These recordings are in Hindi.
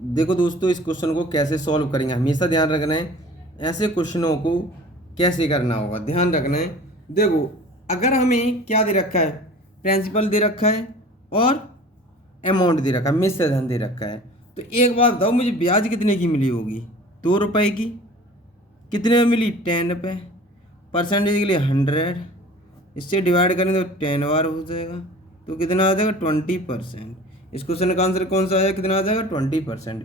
देखो दोस्तों, इस क्वेश्चन को कैसे सॉल्व करेंगे हमेशा ध्यान रखना है। ऐसे क्वेश्चनों को कैसे करना होगा ध्यान रखना है। देखो, अगर हमें क्या दे रखा है, प्रिंसिपल दे रखा है और अमाउंट दे रखा है, मिश्र धन दे रखा है, तो एक बात बताओ मुझे, ब्याज कितने की मिली होगी? 2 रुपए की। कितने में मिली? 10 रुपये। परसेंटेज के लिए 100, इससे डिवाइड करें तो 10 बार हो जाएगा, तो कितना आ जाएगा? 20%। इस क्वेश्चन का आंसर कौन सा आएगा? कितना आ जाएगा? 20%।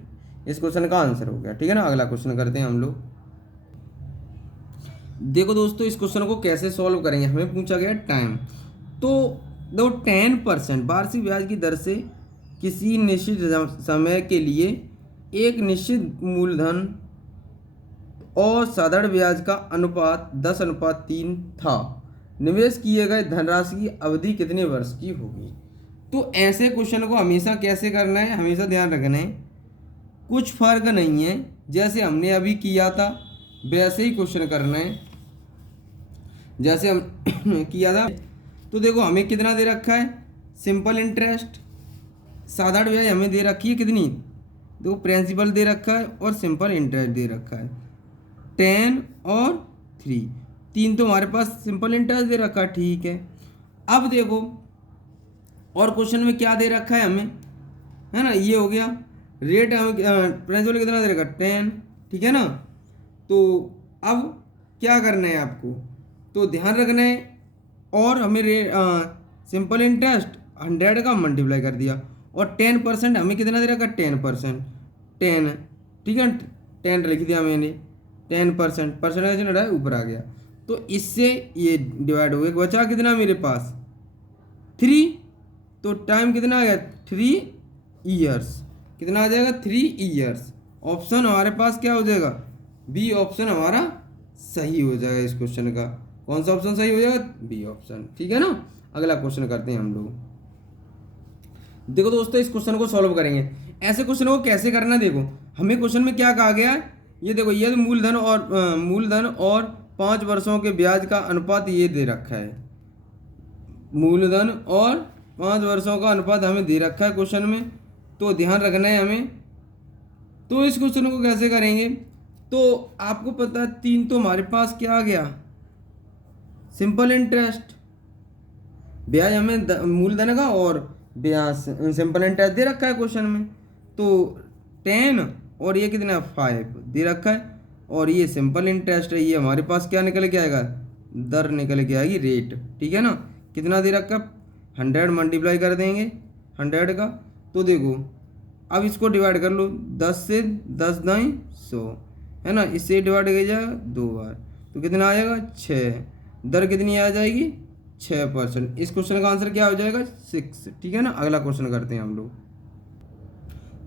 इस क्वेश्चन का आंसर हो गया। ठीक है ना। अगला क्वेश्चन करते हैं हम लोग। देखो दोस्तों, इस क्वेश्चन को कैसे सॉल्व करेंगे, हमें पूछा गया टाइम। तो देखो, 10% वार्षिक ब्याज की दर से किसी निश्चित समय के लिए एक निश्चित मूलधन और साधारण ब्याज का अनुपात 10:3 था। निवेश किए गए धनराशि की अवधि कितने वर्ष की होगी? तो ऐसे क्वेश्चन को हमेशा कैसे करना है, हमेशा ध्यान रखना है, कुछ फर्क नहीं है, जैसे हमने अभी किया था वैसे ही क्वेश्चन करना है जैसे हम किया था। तो देखो, हमें कितना दे रखा है? सिंपल इंटरेस्ट, साधारण ब्याज हमें दे रखी है कितनी? देखो, प्रिंसिपल दे रखा है और सिंपल इंटरेस्ट दे रखा है 10 और 3। 3 तो हमारे पास सिंपल इंटरेस्ट दे रखा है, ठीक है। अब देखो, और क्वेश्चन में क्या दे रखा है हमें, है ना, ये हो गया। रेट हमें प्रिंसिपल कितना दे रखा? 10, ठीक है ना। तो अब क्या करना है आपको, तो ध्यान रखना है, और हमें सिंपल इंटरेस्ट 100 का मल्टीप्लाई कर दिया, और 10% हमें कितना दे रखा? 10%। 10, ठीक है, 10 लिख दिया मैंने। 10% परसेंटेज हटाया, ऊपर आ गया, तो इससे ये डिवाइड हो गया। बचा कितना मेरे पास? 3। तो टाइम कितना आ गया? 3 ईयर्स। कितना आ जाएगा? 3 ईयर्स। ऑप्शन हमारे पास क्या हो जाएगा? बी ऑप्शन हमारा सही हो जाएगा। इस क्वेश्चन का कौन सा ऑप्शन सही हो जाएगा? बी ऑप्शन, ठीक है ना। अगला क्वेश्चन करते हैं हम लोग। देखो दोस्तों, इस क्वेश्चन को सॉल्व करेंगे। ऐसे क्वेश्चन को कैसे करना, देखो, हमें क्वेश्चन में क्या कहा गया है, ये देखो, ये तो मूलधन और 5 वर्षों के ब्याज का अनुपात ये दे रखा है। मूलधन और 5 वर्षों का अनुपात हमें दे रखा है क्वेश्चन में, तो ध्यान रखना है हमें। तो इस क्वेश्चन को कैसे करेंगे, तो आपको पता है 3 तो हमारे पास क्या आ गया? Simple interest. ब्याज हमें मूलधन का और ब्याज सिंपल इंटरेस्ट दे रखा है क्वेश्चन में, तो 10 और ये कितना? 5 दे रखा है, और ये सिंपल इंटरेस्ट है, ये हमारे पास क्या निकल के आएगा? दर निकल के आएगी, रेट, ठीक है ना। कितना दे रखा? 100 मल्टीप्लाई कर देंगे 100 का, तो देखो, अब इसको डिवाइड कर लो, 10 से 10 दाएँ 100, है ना, इससे डिवाइड कर जाएगा 2 बार, तो कितना आएगा? 6। दर कितनी आ जाएगी? 6%। इस क्वेश्चन का आंसर क्या हो जाएगा? 6, ठीक है ना। अगला क्वेश्चन करते हैं हम लोग।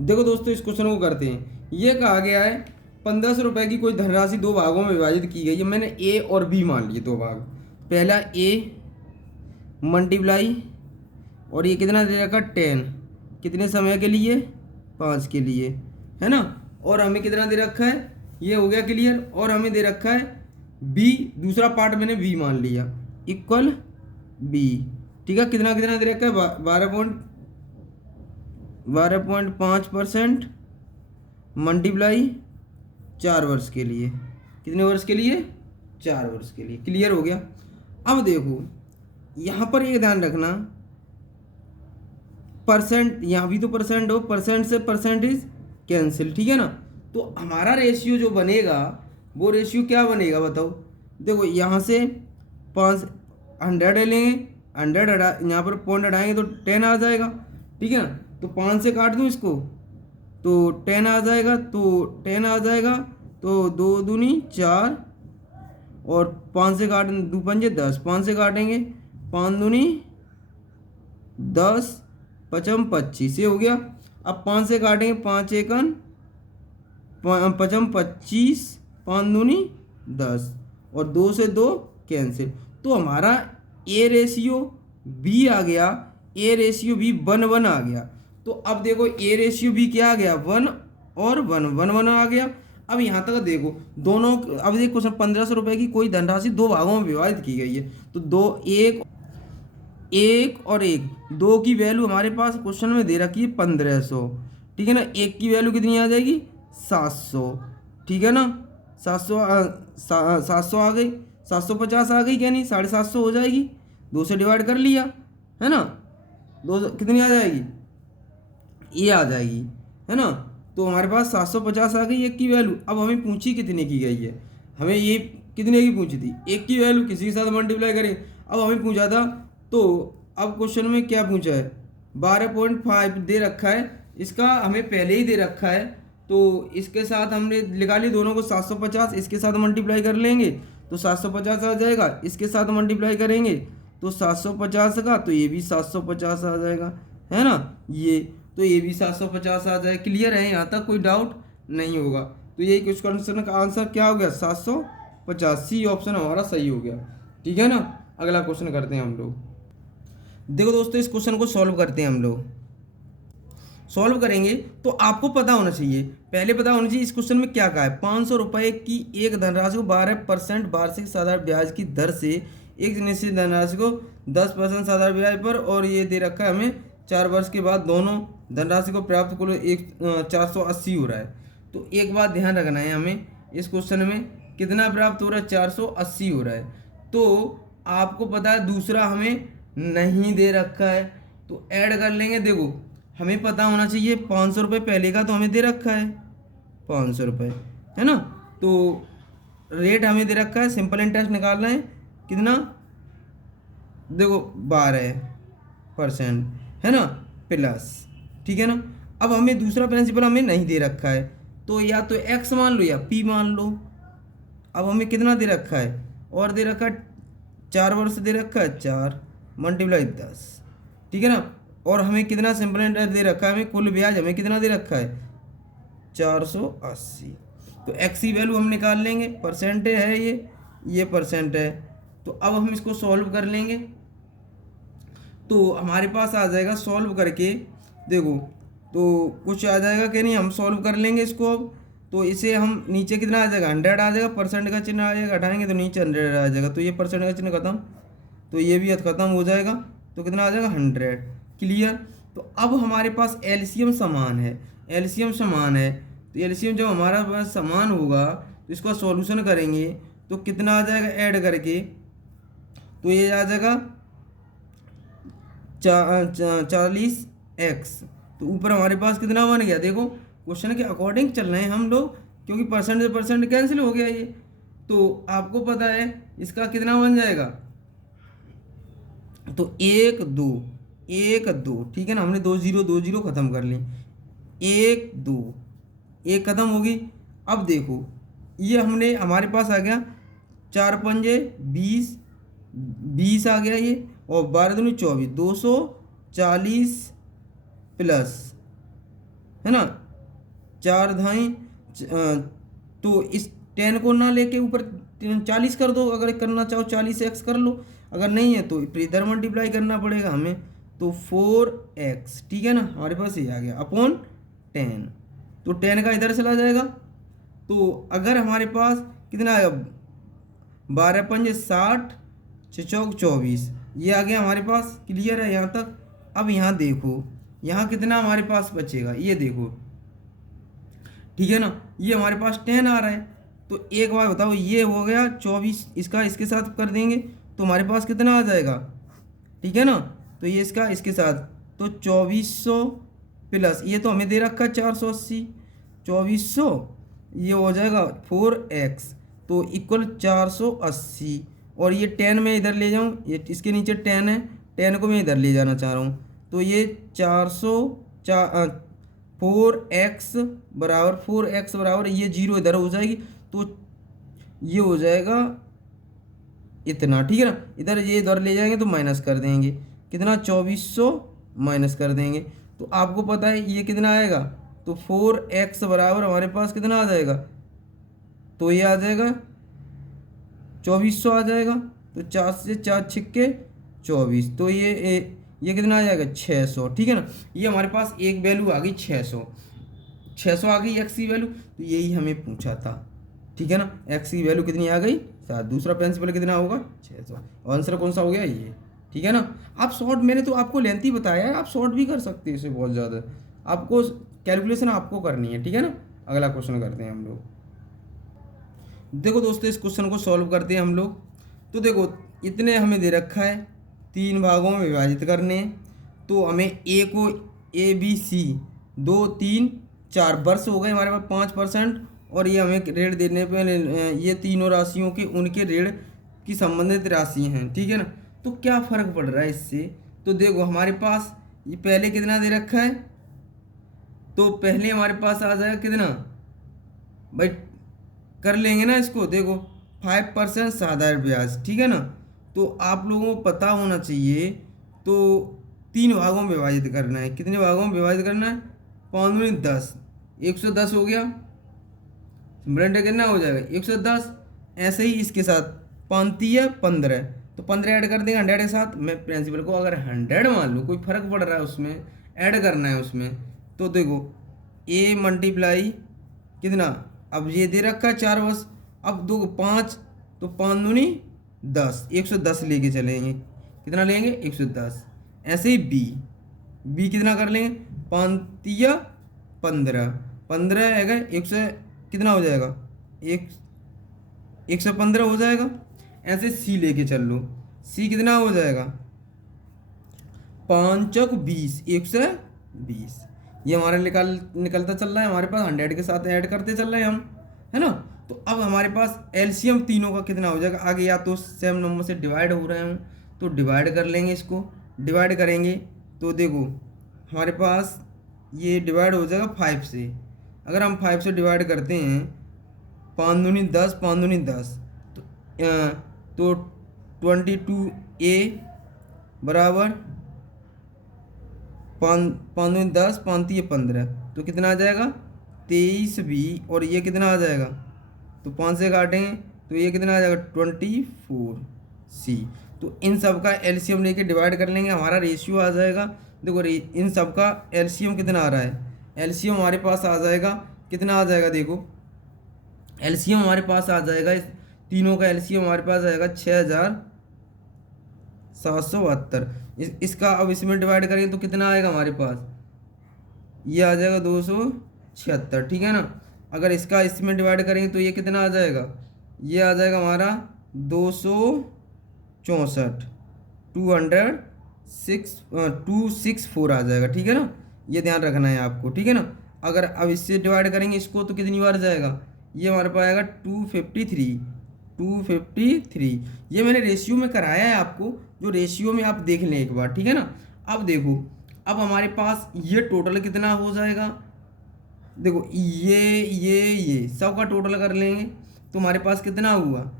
देखो दोस्तों, इस क्वेश्चन को करते हैं। ये कहा गया है 1500 रुपये की कोई धनराशि 2 भागों में विभाजित की गई है। मैंने ए और बी मान लिए 2 भाग। पहला ए मल्टीप्लाई, और ये कितना दे रखा? 10। कितने समय के लिए? 5 के लिए, है ना। और हमें कितना दे रखा है? ये हो गया क्लियर। और हमें दे रखा है बी, दूसरा पार्ट मैंने बी मान लिया, इक्वल बी, ठीक है। कितना कितना दे रखा है? 12.5% मल्टीप्लाई 4 वर्ष के लिए। कितने वर्ष के लिए? 4 वर्ष के लिए। क्लियर हो गया। अब देखो, यहाँ पर एक ध्यान रखना, परसेंट, यहाँ भी तो परसेंट हो, परसेंट से परसेंटेज कैंसिल, ठीक है ना। तो हमारा रेशियो जो बनेगा, वो रेशियो क्या बनेगा बताओ। देखो, यहाँ से 100 लेंगे, 100 हटा, यहाँ पर पॉइंट हटाएंगे तो 10 आ जाएगा, ठीक है ना। तो 5 से काट दूँ इसको तो 10 आ जाएगा, तो 10 आ जाएगा, तो 2 दूनी 4, और 5 से काट, 2 पंजे 10, 5 से काटेंगे, 5 दूनी 10, 5 25, ये हो गया। अब 5 से काटेंगे, 5 एकन 5 25, 5 दूनी 10, और 2 से 2 कैंसिल, तो हमारा ए रेशियो बी आ गया, ए रेशियो बी 1:1 आ गया। तो अब देखो, ए रेशियो बी क्या आ गया? 1 और 1 आ गया। अब यहाँ तक देखो, दोनों, अब देखो, 1500 रुपये की कोई धनराशि 2 भागों में विभाजित की गई है, तो 2, 1 और 1, 2 की वैल्यू हमारे पास क्वेश्चन में दे रखी है 1500, ठीक है ना। एक की वैल्यू कितनी आ जाएगी 700, ठीक है ना। 700 आ गई, 750 आ गई क्या नहीं, 750 हो जाएगी, 2 से डिवाइड कर लिया है ना, कितनी आ जाएगी, ये आ जाएगी है ना। तो हमारे पास 750 आ गई एक की वैल्यू। अब हमें पूछी कितने की गई है, हमें ये कितने की पूछी थी, एक की वैल्यू किसी के साथ मल्टीप्लाई करें। अब हमें पूछा था, तो अब क्वेश्चन में क्या पूछा है, 12.5 दे रखा है, इसका हमें पहले ही दे रखा है, तो इसके साथ हमने निकाली दोनों को 750, इसके साथ मल्टीप्लाई कर लेंगे तो 750 आ जाएगा, इसके साथ मल्टीप्लाई करेंगे तो 750 का, तो ये भी 750 आ जाएगा है ना, ये तो ये भी 750 आ जाए। क्लियर है, यहाँ तक कोई डाउट नहीं होगा। तो यही कुछ क्वेश्चन का आंसर क्या हो गया, 750, सी ऑप्शन हमारा सही हो गया, ठीक है ना। अगला क्वेश्चन करते हैं हम लोग। देखो दोस्तों, इस क्वेश्चन को सॉल्व करते हैं हम लोग। सॉल्व करेंगे तो आपको पता होना चाहिए, पहले पता होना चाहिए इस क्वेश्चन में क्या कहा है। 500 रुपये की एक धनराशि को 12% वार्षिक साधारण ब्याज की दर से एक निश्चित धनराशि को 10% साधारण ब्याज पर, और ये दे रखा है हमें 4 वर्ष के बाद दोनों धनराशि को प्राप्त कुल 480 हो रहा है। तो एक बात ध्यान रखना है हमें, इस क्वेश्चन में कितना प्राप्त हो रहा है, 480 हो रहा है। तो आपको पता है दूसरा हमें नहीं दे रखा है, तो ऐड कर लेंगे। देखो हमें पता होना चाहिए 500 रुपये पहले का तो हमें दे रखा है 500 रुपये है ना, तो रेट हमें दे रखा है, सिंपल इंटरेस्ट निकालना है कितना, देखो 12% है ना, प्लस, ठीक है ना। अब हमें दूसरा प्रिंसिपल हमें नहीं दे रखा है, तो या तो x मान लो या p मान लो। अब हमें कितना दे रखा है, और दे रखा है 4 वर्ष दे रखा है, 4 मल्टीप्लाई 10, ठीक है ना। और हमें कितना सिंपल इंटरेस्ट दे रखा है, हमें कुल ब्याज हमें कितना दे रखा है 480। तो x की वैल्यू हम निकाल लेंगे, परसेंट है ये परसेंट है। तो अब हम इसको सॉल्व कर लेंगे, तो हमारे पास आ जाएगा सॉल्व करके, देखो तो कुछ आ जाएगा कि नहीं, हम सॉल्व कर लेंगे इसको। अब तो इसे हम नीचे कितना आ जाएगा 100 आ जाएगा, परसेंट का चिन्ह आ जाएगा, हटाएंगे तो नीचे 100 आ जाएगा, तो ये परसेंट का चिन्ह खत्म, तो ये भी खत्म हो जाएगा, तो कितना आ जाएगा 100। क्लियर। तो अब हमारे पास एलसीएम समान है, एलसीएम समान है, तो एलसीएम जब हमारा पास समान होगा तो इसका सॉल्यूशन करेंगे तो कितना आ जाएगा ऐड करके, तो ये आ जाएगा 40x। तो ऊपर हमारे पास कितना बन गया, देखो क्वेश्चन के अकॉर्डिंग चल रहे हैं हम लोग, क्योंकि परसेंट से परसेंट कैंसिल हो गया ये। तो आपको पता है इसका कितना बन जाएगा, तो 1 2 1 2, ठीक है ना, हमने 2 0 खत्म कर ली, 1 2 1 खत्म होगी। अब देखो ये हमने हमारे पास आ गया 4 पंजे 20 आ गया ये, और 12 दूनी 24, 240 प्लस है ना 4 धाई, तो इस 10 को ना लेके ऊपर 40 कर दो, अगर करना चाहो 40x कर लो, अगर नहीं है तो इधर मल्टीप्लाई करना पड़ेगा हमें, तो 4x, ठीक है ना, हमारे पास ये आ गया अपॉन 10, तो 10 का इधर चला जाएगा। तो अगर हमारे पास कितना आएगा 12 पंजे 60, 6 चौक 24, ये आ गया हमारे पास। क्लियर है यहाँ तक। अब यहाँ देखो यहाँ कितना हमारे पास बचेगा, ये देखो, ठीक है ना, ये हमारे पास 10 आ रहा है। तो एक बार बताओ, ये हो गया 24, इसका इसके साथ कर देंगे तो हमारे पास कितना आ जाएगा, ठीक है ना। तो ये इसका इसके साथ, तो 2400 प्लस ये तो हमें दे रखा है 480, 2400 ये हो जाएगा 4x, तो इक्वल 480। और ये 10 में इधर ले जाऊँ, ये इसके नीचे 10 है, 10 को मैं इधर ले जाना चाह रहा हूँ, तो ये 4x बराबर ये 0 इधर हो जाएगी, तो ये हो जाएगा इतना, ठीक है ना। इधर ये इधर ले जाएंगे तो माइनस कर देंगे, कितना 2400 माइनस कर देंगे, तो आपको पता है ये कितना आएगा, तो 4x बराबर हमारे पास कितना आ जाएगा, तो ये आ जाएगा 2400 आ जाएगा, तो 4 से 4 छिक्के 24, तो ये कितना आ जाएगा 600, ठीक है ना। ये हमारे पास एक वैल्यू आ गई 600 आ गई x की वैल्यू, तो यही हमें पूछा था, ठीक है ना। x की वैल्यू कितनी आ गई 7, दूसरा प्रिंसिपल कितना होगा 600, आंसर कौन सा हो गया ये, ठीक है ना। आप शॉर्ट, मैंने तो आपको लेंथी बताया है, आप शॉर्ट भी कर सकते हैं इसे बहुत ज़्यादा, आपको कैलकुलेशन आपको करनी है, ठीक है ना। अगला क्वेश्चन करते हैं हम लोग। देखो दोस्तों, इस क्वेश्चन को सॉल्व करते हैं हम लोग। तो देखो, इतने हमें दे रखा है, 3 भागों में विभाजित करने हैं। तो हमें ए को ABC 2 3 4 वर्ष हो गए हमारे पास 5%, और ये हमें ऋण देने पे ये तीनों राशियों के उनके ऋण की संबंधित राशि हैं, ठीक है ना। तो क्या फ़र्क पड़ रहा है इससे? तो देखो, हमारे पास ये पहले कितना दे रखा है, तो पहले हमारे पास आ जाएगा कितना भाई, कर लेंगे ना इसको। देखो 5% साधारण ब्याज, ठीक है ना। तो आप लोगों को पता होना चाहिए, तो 3 भागों में विभाजित करना है। कितने भागों में विभाजित करना है? 5 दूनी 10, 110 हो गया। सिमरन कितना हो जाएगा? 110। ऐसे ही इसके साथ 5 15, तो 15 ऐड कर देंगे 100 के साथ। मैं प्रिंसिपल को अगर 100 मान लूँ, कोई फर्क पड़ रहा है उसमें, ऐड करना है उसमें। तो देखो A मल्टीप्लाई कितना, अब ये दे रखा है 4 वर्ष, अब 2 5, तो 5 दूनी 10, 110 लेके चलेंगे। कितना लेंगे? 110। ऐसे ही बी कितना कर लेंगे? 5 15, 15 है गए 100, कितना हो जाएगा? 115 हो जाएगा। ऐसे सी लेके चल लो, सी कितना हो जाएगा? 5 चौक 20, 120। ये हमारा निकलता चल रहा है, हमारे पास 100 के साथ ऐड करते चल रहे हैं हम, है ना। तो अब हमारे पास एलसीएम तीनों का कितना हो जाएगा? आगे या तो सेम नंबर से डिवाइड हो रहे हैं, तो डिवाइड कर लेंगे इसको। डिवाइड करेंगे तो देखो हमारे पास ये डिवाइड हो जाएगा 5 से। अगर हम 5 से डिवाइड करते हैं, 5 दूनी 10, 5 दूनी 10, तो 22A बराबर 5 दूनी 10, 5 15, तो कितना आ जाएगा? 23B। और ये कितना आ जाएगा? तो 5 से काटेंगे तो ये कितना आ जाएगा? 24C। तो इन सब का एलसीएम लेके डिवाइड कर लेंगे, हमारा रेशियो आ जाएगा। देखो इन सब का एलसीएम कितना आ रहा है? एलसीएम हमारे पास आ जाएगा, कितना आ जाएगा? देखो एलसीएम हमारे पास आ जाएगा, इस तीनों का एलसीएम हमारे पास आएगा 6772। इसका अब इसमें डिवाइड करेंगे तो कितना आएगा हमारे पास? ये आ जाएगा 276, ठीक है ना। अगर इसका इसमें डिवाइड करेंगे तो ये कितना आ जाएगा? ये आ जाएगा हमारा 264, 264 आ जाएगा, ठीक है ना। ये ध्यान रखना है आपको, ठीक है ना। अगर अब इससे डिवाइड करेंगे इसको तो कितनी बार जाएगा? ये हमारे पास आएगा 253। ये मैंने रेशियो में कराया है आपको, जो रेशियो में आप देख लें एक बार, ठीक है ना। अब देखो, अब हमारे पास ये टोटल कितना हो जाएगा? देखो ये सब का टोटल कर लेंगे तो हमारे पास कितना हुआ?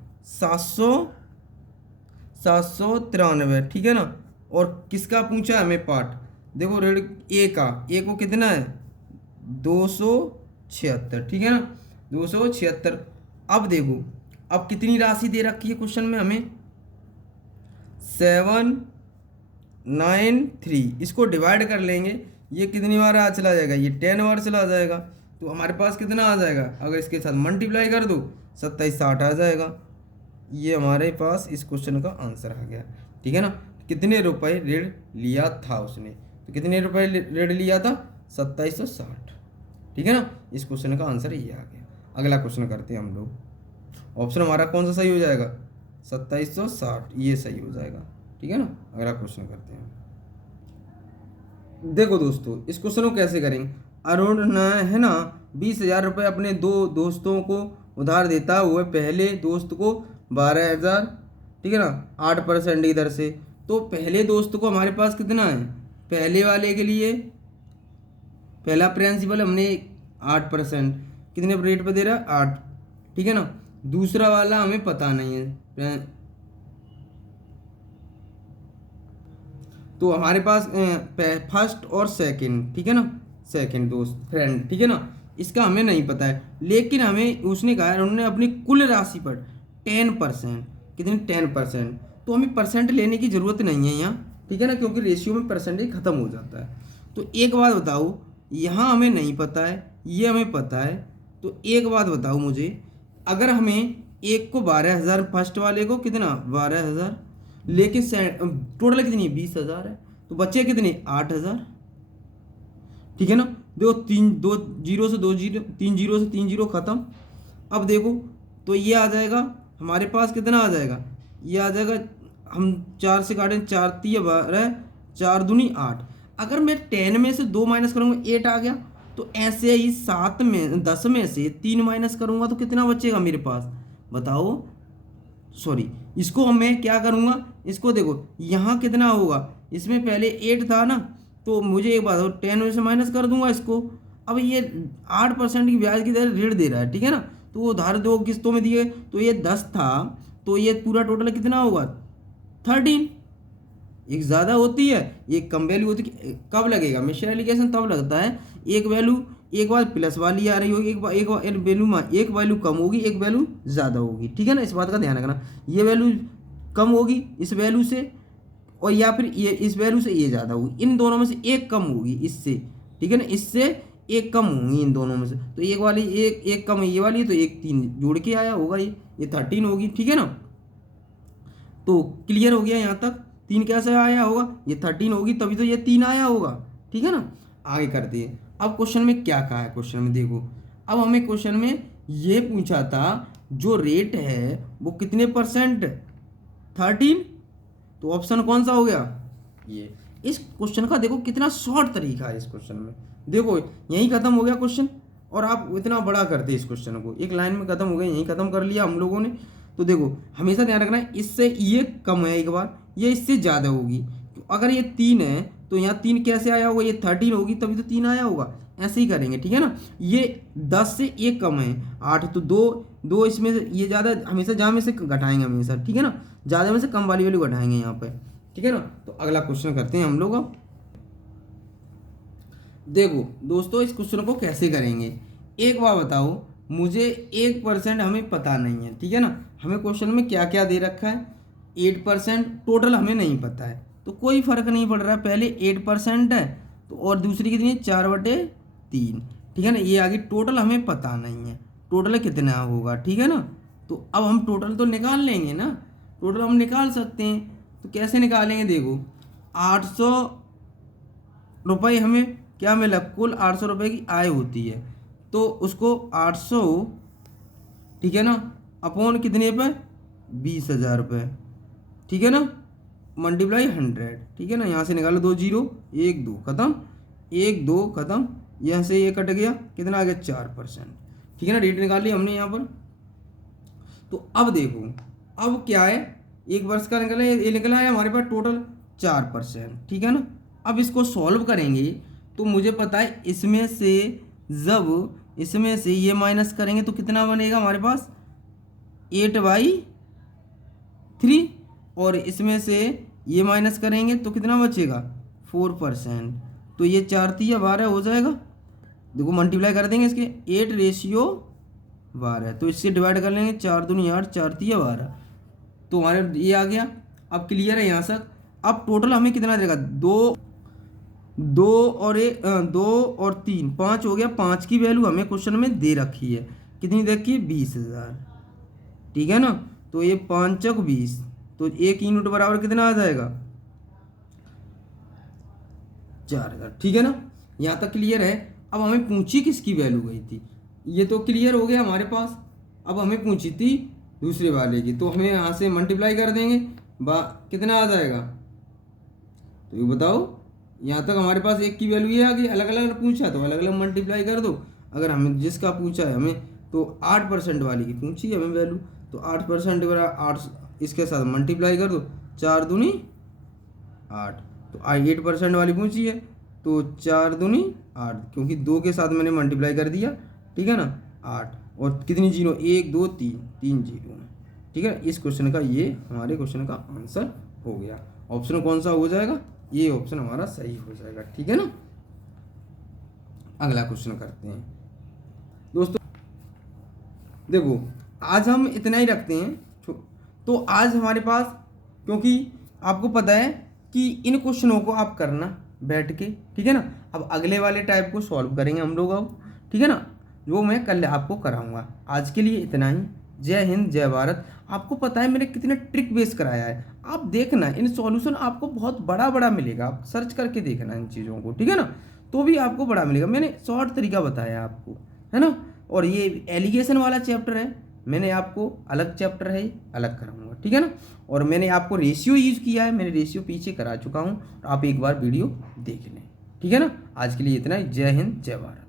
793, ठीक है ना। और किसका पूछा हमें पार्ट? देखो ऋण ए को कितना है? 276, ठीक है ना, 276। अब देखो, अब कितनी राशि दे रखी है क्वेश्चन में हमें? 793। इसको डिवाइड कर लेंगे, ये कितनी बार आ चला जाएगा? ये 10 बार चला जाएगा। तो हमारे पास कितना आ जाएगा? अगर इसके साथ मल्टीप्लाई कर दो 2760 आ जाएगा। ये हमारे पास इस क्वेश्चन का आंसर आ गया, ठीक है ना। कितने रुपए ऋण लिया था उसने? तो कितने रुपए ऋण लिया था? 2760, ठीक है ना। इस क्वेश्चन का आंसर ये आ गया। अगला क्वेश्चन करते हैं हम लोग। ऑप्शन हमारा कौन सा सही हो जाएगा? 2760, ये सही हो जाएगा, ठीक है ना। अगला क्वेश्चन करते हैं। देखो दोस्तों, इस क्वेश्चन को कैसे करेंगे? अरुण ने, है ना, 20,000 रुपये अपने 2 दोस्तों को उधार देता हुए पहले दोस्त को 12,000, ठीक है ना, 8% की दर से। तो पहले दोस्त को हमारे पास कितना है? पहले वाले के लिए पहला प्रिंसिपल हमने 8%, कितने रेट पे दे रहा है? 8, ठीक है ना। दूसरा वाला हमें पता नहीं है, तो हमारे पास फर्स्ट और सेकंड, ठीक है ना, सेकंड दोस्त फ्रेंड, ठीक है ना, इसका हमें नहीं पता है। लेकिन हमें उसने कहा है, उन्होंने अपनी कुल राशि पर 10%, कितनी? 10%। तो हमें परसेंट लेने की ज़रूरत नहीं है यहाँ, ठीक है ना, क्योंकि रेशियो में परसेंटेज ख़त्म हो जाता है। तो एक बात बताओ, यहाँ हमें नहीं पता है, ये हमें पता है। तो एक बात बताओ मुझे, अगर हमें एक को 12,000, फर्स्ट वाले को कितना? 12,000, लेकिन टोटल कितनी है? 20,000 है, तो बच्चे कितने? 8,000, ठीक है ना। देखो तीन दो जीरो से दो जीरो, तीन जीरो से तीन जीरो खत्म। अब देखो तो ये आ जाएगा हमारे पास, कितना आ जाएगा, ये आ जाएगा, हम चार से काटें, चार तीय बारह, चार दूनी आठ। अगर मैं 10 में से 2 माइनस करूँगा 8 आ गया। तो ऐसे ही 7 में 10 में से 3 माइनस करूँगा तो कितना बचेगा मेरे पास, बताओ। सॉरी, इसको मैं क्या करूँगा, इसको देखो यहाँ कितना होगा, इसमें पहले 8 था ना, तो मुझे एक बात हो, 10 में से माइनस कर दूंगा इसको। अब ये 8% की ब्याज की दर ऋण दे रहा है, ठीक है ना, तो वो उधार 2 किस्तों में दिए, तो ये 10 था, तो ये पूरा टोटल कितना होगा 13। एक ज़्यादा होती है, एक कम वैल्यू होती है। कब लगेगा मिश्र एलिगेशन, तब लगता है एक वैल्यू एक बार प्लस वाली आ रही होगी, एक वैल्यू कम होगी, एक वैल्यू ज़्यादा होगी, ठीक है ना, इस बात का ध्यान रखना। ये वैल्यू कम होगी इस वैल्यू से, और या फिर ये इस वैल्यू से ये ज़्यादा होगी, इन दोनों में से एक कम होगी इससे, ठीक है ना, इससे एक कम होंगी इन दोनों में से। तो एक वाली एक कम है ये वाली, तो एक 3 जोड़ के आया होगा, ये 13 होगी, ठीक है ना। तो क्लियर हो गया यहाँ तक, 3 कैसे आया होगा, ये 13 होगी, तभी तो ये 3 आया होगा, ठीक है ना। आगे करते हैं। अब क्वेश्चन में क्या कहा है, क्वेश्चन में देखो, अब हमें क्वेश्चन में ये पूछा था जो रेट है वो कितने परसेंट, 13। तो ऑप्शन कौन सा हो गया ये। इस क्वेश्चन का देखो कितना शॉर्ट तरीका है, इस क्वेश्चन में देखो यहीं खत्म हो गया क्वेश्चन, और आप इतना बड़ा करते इस क्वेश्चन को, एक लाइन में खत्म हो गया, यहीं खत्म कर लिया हम लोगों ने। तो देखो हमेशा ध्यान रखना है, इससे ये कम है एक बार, ये इससे ज़्यादा होगी। तो अगर ये 3 है तो यहाँ 3 कैसे आया होगा, ये 13 होगी तभी तो 3 आया होगा, ऐसे ही करेंगे, ठीक है ना। ये 10 से एक कम है 8, तो दो इसमें से ये ज़्यादा, हमेशा जहाँ में से घटाएंगे हमेशा, ठीक है ना, ज़्यादा में से कम वाली वैल्यू घटाएंगे यहाँ पे, ठीक है ना। तो अगला क्वेश्चन करते हैं हम लोग। अब देखो दोस्तों इस क्वेश्चन को कैसे करेंगे, एक बार बताओ मुझे, 1% हमें पता नहीं है, ठीक है ना, हमें क्वेश्चन में क्या क्या दे रखा है, 8% टोटल हमें नहीं पता है, तो कोई फर्क नहीं पड़ रहा है, पहले 8% है तो, और दूसरी कितनी है 4/3, ठीक है ना, ये आगे टोटल हमें पता नहीं है, टोटल कितना होगा, ठीक है ना। तो अब हम टोटल तो निकाल लेंगे ना, टोटल हम निकाल सकते हैं, तो कैसे निकालेंगे, देखो 800 रुपये हमें क्या मिला, कुल 800 रुपये की आय होती है, तो उसको 800, ठीक है ना, अपॉन कितने पे 20,000 रुपये, ठीक है ना, मल्टीप्लाई 100, ठीक है ना, यहाँ से निकालो 2 जीरो, 1 2 खत्म, 1 2 खत्म, यहाँ से ये कट गया, कितना आ गया 4%, ठीक है ना, रेट निकाल लिया हमने यहाँ पर। तो अब देखो अब क्या है, एक वर्ष का निकला, ये निकला है हमारे पास टोटल 4%, ठीक है ना। अब इसको सॉल्व करेंगे तो मुझे पता है इसमें से, जब इसमें से ये माइनस करेंगे तो कितना बनेगा हमारे पास 8/3, और इसमें से ये माइनस करेंगे तो कितना बचेगा 4%, तो ये 4 तिया 12 हो जाएगा। देखो मल्टीप्लाई कर देंगे इसके, 8/12, तो इससे डिवाइड कर लेंगे, 4 दूनी 8, 4 तिया 12, तो हमारे ये आ गया। अब क्लियर है यहाँ तक। अब टोटल हमें कितना देगा, 2 और 3 5 हो गया, 5 की वैल्यू हमें क्वेश्चन में दे रखी है, कितनी दे रखी है 20,000, ठीक है ना। तो ये 5 चौक 20, तो 1 यूनिट बराबर कितना आ जाएगा 4,000, ठीक है ना। यहाँ तक क्लियर है। अब हमें पूछी किसकी वैल्यू गई थी, ये तो क्लियर हो गया हमारे पास। अब हमें पूछी थी दूसरे वाले की, तो हमें यहाँ से मल्टीप्लाई कर देंगे, कितना आ जाएगा, तो ये बताओ। यहाँ तक हमारे पास एक की वैल्यू ये आ गई, अलग अलग पूछा तो अलग अलग मल्टीप्लाई कर दो। अगर हमें जिसका पूछा है हमें, तो 8% वाली की पूछी है हमें वैल्यू, तो 8% बराबर 8 इसके साथ मल्टीप्लाई कर दो, 4 दूनी 8, तो 8% वाली पूछी है, तो 4 दूनी 8, क्योंकि 2 के साथ मैंने मल्टीप्लाई कर दिया, ठीक है ना, 8, और कितनी जीरो, 1 2 3 जीरो, ठीक है। इस क्वेश्चन का ये हमारे क्वेश्चन का आंसर हो गया। ऑप्शन कौन सा हो जाएगा, ये ऑप्शन हमारा सही हो जाएगा, ठीक है ना। अगला क्वेश्चन करते हैं दोस्तों। देखो आज हम इतना ही रखते हैं, तो आज हमारे पास, क्योंकि आपको पता है कि इन क्वेश्चनों को आप करना बैठ के, ठीक है ना। अब अगले वाले टाइप को सॉल्व करेंगे हम लोग अब, ठीक है ना, जो मैं कल आपको कराऊंगा। आज के लिए इतना ही। जय हिंद, जय भारत। आपको पता है मैंने कितने ट्रिक बेस कराया है, आप देखना इन सॉल्यूशन आपको बहुत बड़ा बड़ा मिलेगा, आप सर्च करके देखना इन चीज़ों को, ठीक है ना। तो भी आपको बड़ा मिलेगा। मैंने शॉर्ट तरीका बताया आपको, है ना। और ये एलिगेशन वाला चैप्टर है, मैंने आपको अलग चैप्टर है, अलग कराऊंगा, ठीक है ना। और मैंने आपको रेशियो यूज़ किया है, मैंने रेशियो पीछे करा चुका हूँ, आप एक बार वीडियो देख लें, ठीक है ना। आज के लिए इतना ही। जय हिंद, जय भारत।